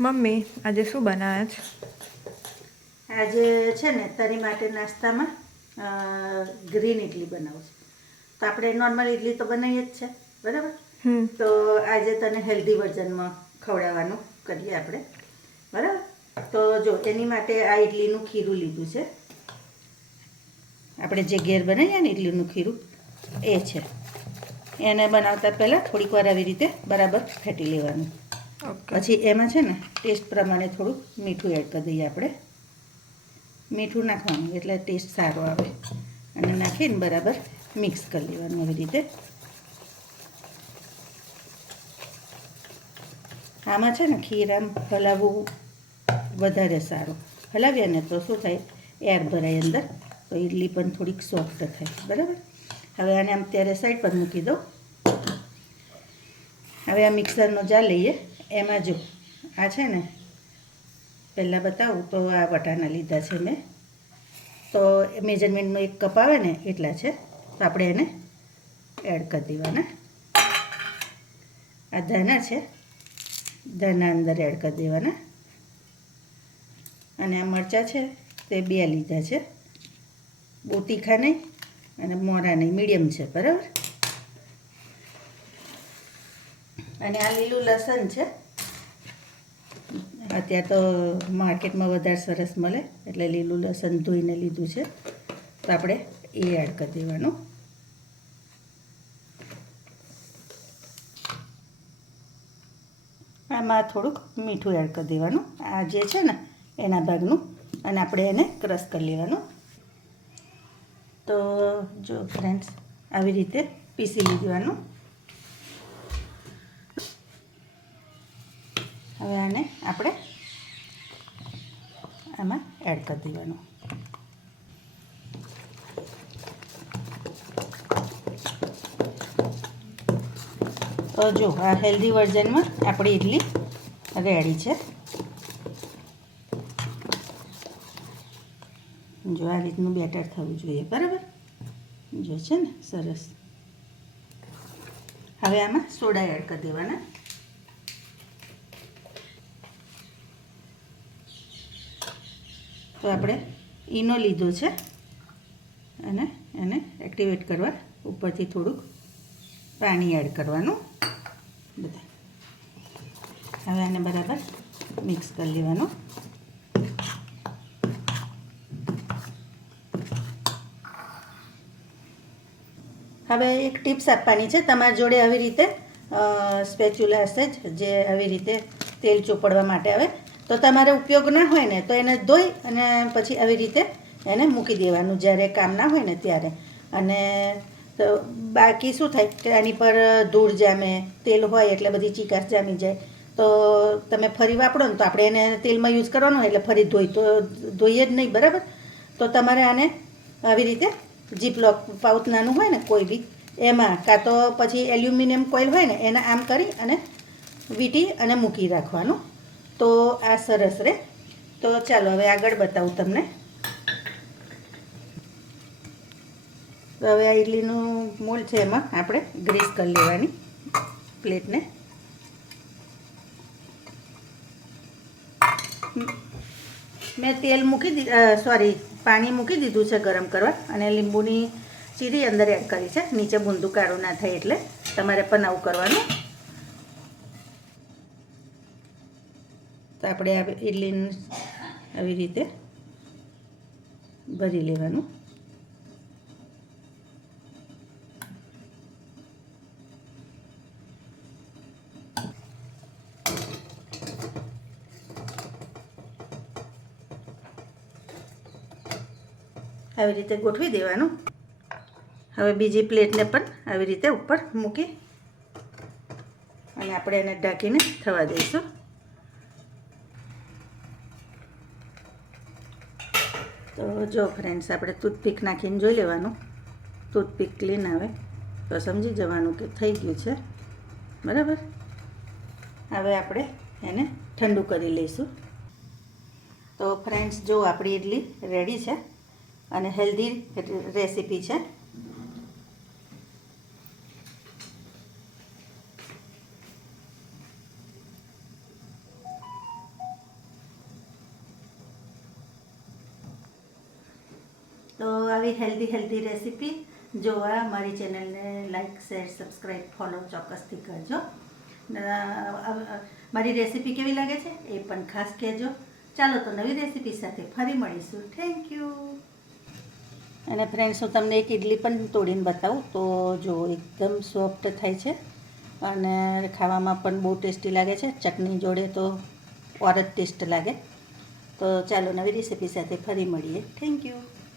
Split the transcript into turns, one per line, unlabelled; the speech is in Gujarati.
મમ્મી આજે શું બનાવે છે?
આજે છે ને તારી માટે નાસ્તામાં ગ્રીન ઇડલી બનાવું છું. તો આપણે નોર્મલ ઇડલી તો બનાવીએ જ છે બરાબર?
હમ.
તો આજે તને હેલ્ધી વર્ઝનમાં ખવડાવવાનું કરીએ આપણે બરાબર? તો જો એની માટે આ ઇડલીનું ખીરું લીધું છે. આપણે જે ઘેર બનાવીએ ને ઇડલીનું ખીરું એ છે. એને બનાવતા પહેલાં થોડીક વાર આવી રીતે બરાબર ફેટી લેવાનું. પછી એમાં છે ને, ટેસ્ટ પ્રમાણે થોડુંક મીઠું એડ કરી દઈએ આપણે. મીઠું નાખવાનું, એટલે ટેસ્ટ સારો આવે. અને નાખીને બરાબર મિક્સ કરી લેવાનું આવી રીતે. આમાં છે ને ખીર આમ હલાવવું વધારે સારું. હલાવીએ ને તો શું થાય એર ભરાય અંદર, તો ઇડલી પણ થોડીક સોફ્ટ થાય. બરાબર? હવે આને આમ ત્યારે સાઈડ પર મૂકી દો હવે આ મિક્સરનો જા લઈએ. એમાં જો, આ છે ને, પહેલાં બતાવું, તો આ વટાણા લીધા છે મેં. તો મેજરમેન્ટનો એક કપ આવે ને, એટલા છે. તો આપણે એને એડ કરી દેવાના. આ ધાના છે. ધાના અંદર એડ કરી દેવાના. અને આ મરચાં છે, તે બે લીધા છે. બહુ તીખા નહીં, અને મોરા નહીં, મીડિયમ છે, બરાબર? અને આ લીલું લસણ છે. અત્યારે તો માર્કેટમાં વધારે સરસ મળે એટલે લીલું લસણ ધોઈને લીધું છે. તો આપણે એ એડ કરી દેવાનું. આમાં થોડુંક મીઠું એડ કરી દેવાનું. આ જે છે ને, એના ભાગનું. અને આપણે એને ક્રશ કરી લેવાનું. તો જો ફ્રેન્ડ્સ આવી રીતે પીસી લીધવાનું હવે આને આપણે આમાં એડ કરી દેવાનું. તો જો, આ હેલ્ધી વર્ઝનમાં આપણી ઇડલી રેડી છે. જો આ રીતનું બેટર થવું જોઈએ, બરાબર? જો છે ને, સરસ. હવે આમાં સોડા એડ કરી દેવાના. તો આપણે ઈનો લીધો છે. અને એને એક્ટિવેટ કરવા ઉપરથી થોડુંક પાણી એડ કરવાનું. બધા. હવે આને બરાબર મિક્સ કરી લેવાનું. હવે એક ટિપ્સ આપવાની છે, તમારી જોડે આવી રીતે સ્પેચ્યુલા હશે જ, જે આવી રીતે તેલ ચોપડવા માટે આવે તો તમારે ઉપયોગ ના હોય ને, તો એને ધોઈ અને પછી આવી રીતે એને મૂકી દેવાનું જ્યારે કામ ના હોય ને ત્યારે. અને તો બાકી શું થાય કે આની પર ધૂળ જામે, તેલ હોય એટલે બધી ચીકાશ જામી જાય. તો તમે ફરી વાપરો ને તો આપણે એને તેલમાં યુઝ કરવાનું હોય એટલે ફરી ધોઈ તો ધોઈએ જ નહીં, બરાબર? તો તમારે આને આવી રીતે જીપલોક પાઉચ નાનું હોય ને કોઈ બી, એમાં કાં તો પછી એલ્યુમિનિયમ કોઇલ હોય ને, એને આમ કરી અને વીંટી અને મૂકી રાખવાનું. તો આ સરસ રહે તો ચાલો હવે આગળ બતાવું તમને. હવે આ ઇડલીનું મોલ છે એમાં આપણે ગ્રીસ કરી લેવાની પ્લેટને. મેં તેલ મૂકી દીધું સોરી પાણી મૂકી દીધું છે ગરમ કરવા અને લીંબુની ચીરી અંદર એડ કરી છે. નીચે બૂંદું કાળું ના થાય એટલે તમારે પણ આવું કરવાનું. તો આપણે આ ઇડલીને આવી રીતે ભરી લેવાનું. આવી રીતે ગોઠવી દેવાનું. હવે બીજી પ્લેટને પણ આવી રીતે ઉપર મૂકી અને આપણે એને ઢાંકીને થવા દઈશું. તો જો ફ્રેન્ડ્સ આપણે ટૂથપીક નાખીને જોઈ લેવાનું. ટૂથપીક ક્લીન આવે. તો સમજી જવાનું કે થઈ ગયું છે. બરાબર? હવે આપણે એને ઠંડુ કરી લઈશું. તો ફ્રેન્ડ્સ જો આપણી ઇડલી રેડી છે અને હેલ્ધી રેસીપી છે તો આવી હેલ્ધી હેલ્ધી રેસીપી જોવા મારી ચેનલને લાઇક શેર સબસ્ક્રાઈબ ફોલો ચોક્કસથી કરજો મારી રેસીપી કેવી લાગે છે એ પણ ખાસ કહેજો ચાલો તો નવી રેસીપી સાથે ફરી મળીશું થેન્ક યુ અને ફ્રેન્ડ્સ હું તમને એક ઇડલી પણ તોડીને બતાવું તો જો એકદમ સોફ્ટ થાય છે અને ખાવામાં પણ બહુ ટેસ્ટી લાગે છે. ચટણી જોડે તો ઓર જ ટેસ્ટ લાગે. તો ચાલો નવી રેસીપી સાથે ફરી મળીએ. Thank you